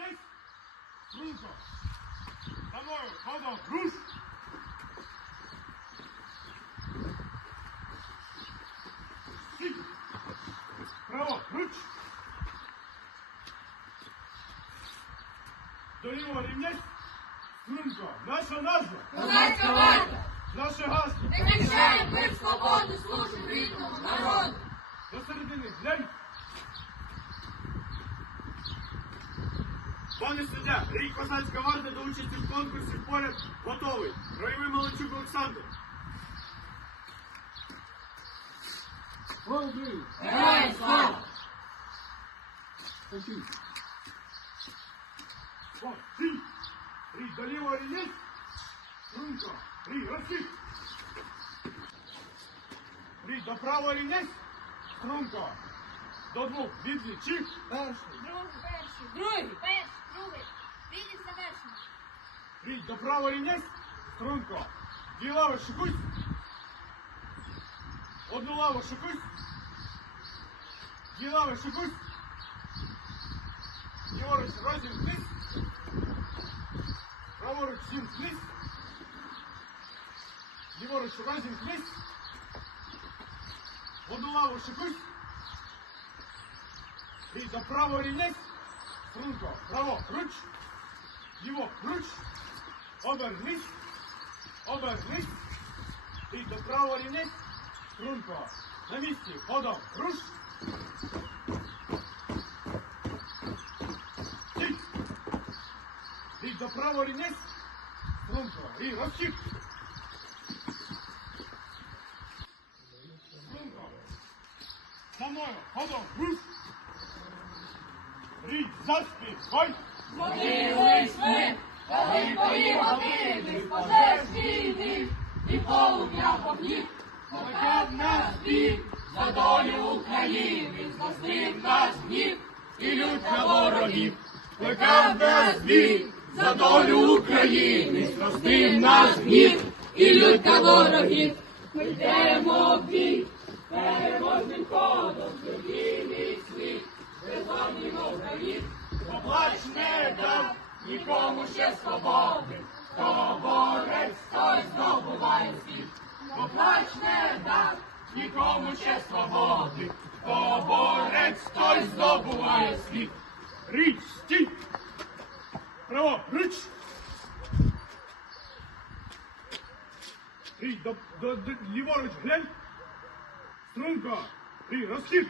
рівнясь. Струнко. За мною. Ходом. Руш. Право. Руч. До лівого рівнясь. Струнко. Наша назва. Козацька варта! Наше гасло. Захищаємо ми свободу, служимо рідному народу! До середини глянь. Пане суддя, рій козацька варта до участі в конкурсі поряд готовий. Ройовий Маланчук Олександр. Молодий! Героям слава! Такий. О, стій. Рій до лівого рівнясь. Струнко. Рій, розхід. Рій до правого рівнясь. Струнко. До двох відлічив. Перший. Другий, перший, Правого рівнясь. Струнко. Дві лави шикусь. Одну лаву шикусь. Дві лави шикусь. Ліворуч розім вниз. Праворуч сім вниз. Ліворуч розім вниз. Одну лаву шикусь. І до правого рівнясь. Струнко. Право, руч. Ліво, руч. Обернись. Обернись. І до правого рівнясь. Струнко. На місці. Ходом. Руш. Стій. І до правого рівнясь. Струнко. І розхід. Струнко. За мною. Ходом. Руш. Рій, заспів. Бой. Могились ми, полум'я вогнів, Плекав нас бій за долю України, згостив наш гнів і лють на ворогів. Плекав нас бій за долю України, згостив наш гнів і лють ворогів. Ми йдемо в бій, переможним ходом, вільний світ, визволімо Україну. Поплач не дав нікому ще свободи, хто борець, той здобуває світ. Поплач не дав нікому ще свободи, хто борець, той здобуває світ. Річ, стій! Право, рич! Річ, до, до, до, ліворуч глянь! Струнко! Рій, розхід!